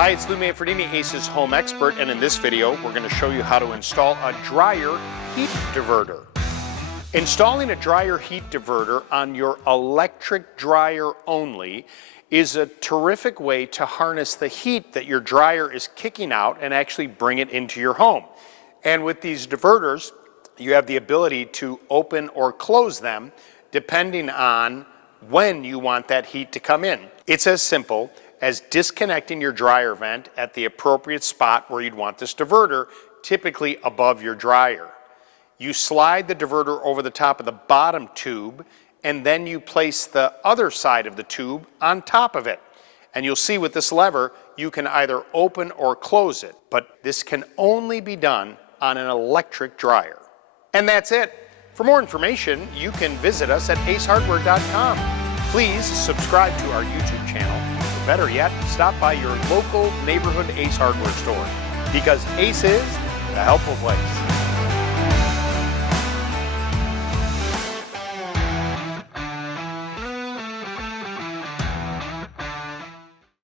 Hi, it's Lou Manfredini, Ace's home expert, and in this video we're going to show you how to install a dryer heat diverter. Installing a dryer heat diverter on your electric dryer only is a terrific way to harness the heat that your dryer is kicking out and actually bring it into your home. And with these diverters, you have the ability to open or close them depending on when you want that heat to come in. It's as simple as disconnecting your dryer vent at the appropriate spot where you'd want this diverter, typically above your dryer. You slide the diverter over the top of the bottom tube, and then you place the other side of the tube on top of it. And you'll see with this lever, you can either open or close it, but this can only be done on an electric dryer. And that's it. For more information, you can visit us at acehardware.com. Please subscribe to our YouTube channel. Or better yet, stop by your local neighborhood Ace Hardware store, because Ace is the helpful place.